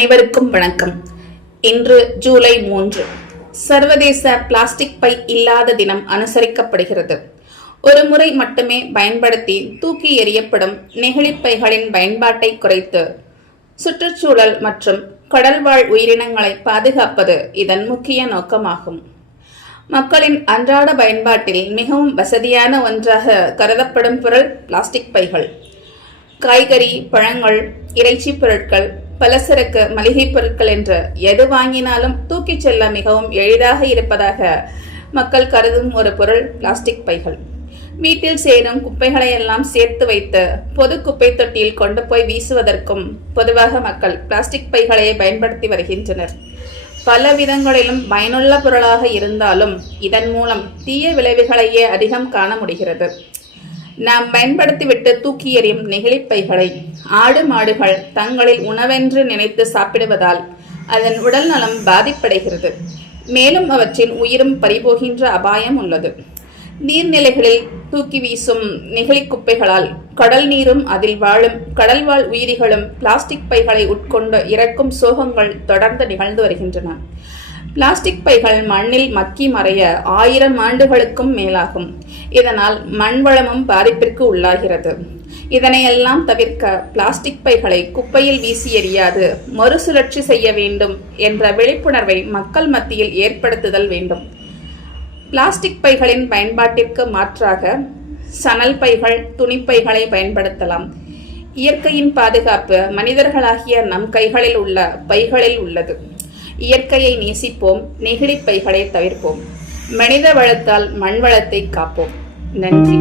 அனைவருக்கும் வணக்கம். இன்று ஜூலை 3 சர்வதேச பிளாஸ்டிக் பை இல்லாத தினம் அனுசரிக்கப்படுகிறது. ஒரு முறை மட்டுமே பயன்படுத்தி தூக்கி எறியப்படும் நெகிழிப்பைகளின் பயன்பாட்டை குறைத்து சுற்றுச்சூழல் மற்றும் கடல்வாழ் உயிரினங்களை பாதுகாப்பது இதன் முக்கிய நோக்கமாகும். மக்களின் அன்றாட பயன்பாட்டில் மிகவும் வசதியான ஒன்றாக கருதப்படும் பொருள் பிளாஸ்டிக் பைகள். காய்கறி, பழங்கள், இறைச்சி பொருட்கள், பலசரக்கு, மளிகை பொருட்கள் என்று எது வாங்கினாலும் தூக்கிச் செல்ல மிகவும் எளிதாக இருப்பதாக மக்கள் கருதும் ஒரு பொருள் பிளாஸ்டிக் பைகள். வீட்டில் சேரும் குப்பைகளை எல்லாம் சேர்த்து வைத்து பொது குப்பை தொட்டியில் கொண்டு போய் வீசுவதற்கும் பொதுவாக மக்கள் பிளாஸ்டிக் பைகளை பயன்படுத்தி வருகின்றனர். பல விதங்களிலும் பயனுள்ள பொருளாக இருந்தாலும் இதன் மூலம் தீய விளைவுகளையே அதிகம் காண முடிகிறது. நாம் பயன்படுத்திவிட்டு தூக்கி எறியும் நெகிழிப்பைகளை ஆடு மாடுகள் தங்களில் உணவென்று நினைத்து சாப்பிடுவதால் அதன் உடல் நலம் பாதிப்படைகிறது. மேலும் அவற்றின் உயிரும் பறிபோகின்ற அபாயம் உள்ளது. நீர்நிலைகளில் தூக்கி வீசும் நெகிழி குப்பைகளால் கடல் நீரும் அதில் வாழும் கடல்வாழ் உயிரிகளும் பிளாஸ்டிக் பைகளை உட்கொண்டு இறக்கும் சோகங்கள் தொடர்ந்து நிகழ்ந்து வருகின்றன. பிளாஸ்டிக் பைகள் மண்ணில் மக்கி மறைய 1000 ஆண்டுகளுக்கும் மேலாகும். இதனால் மண் வளமும் பாதிப்பிற்கு உள்ளாகிறது. இதனையெல்லாம் தவிர்க்க பிளாஸ்டிக் பைகளை குப்பையில் வீசி எறியாது மறுசுழற்சி செய்ய வேண்டும் என்ற விழிப்புணர்வை மக்கள் மத்தியில் ஏற்படுத்துதல் வேண்டும். பிளாஸ்டிக் பைகளின் பயன்பாட்டிற்கு மாற்றாக சணல் பைகள், துணிப்பைகளை பயன்படுத்தலாம். இயற்கையின் பாதுகாப்பு மனிதர்களாகிய நம் கைகளில் உள்ள பைகளில் உள்ளது. இயற்கையை நேசிப்போம், நெகிழி பைகளை தவிர்ப்போம். மனித வளத்தால் மண் வளத்தை காப்போம். நன்றி.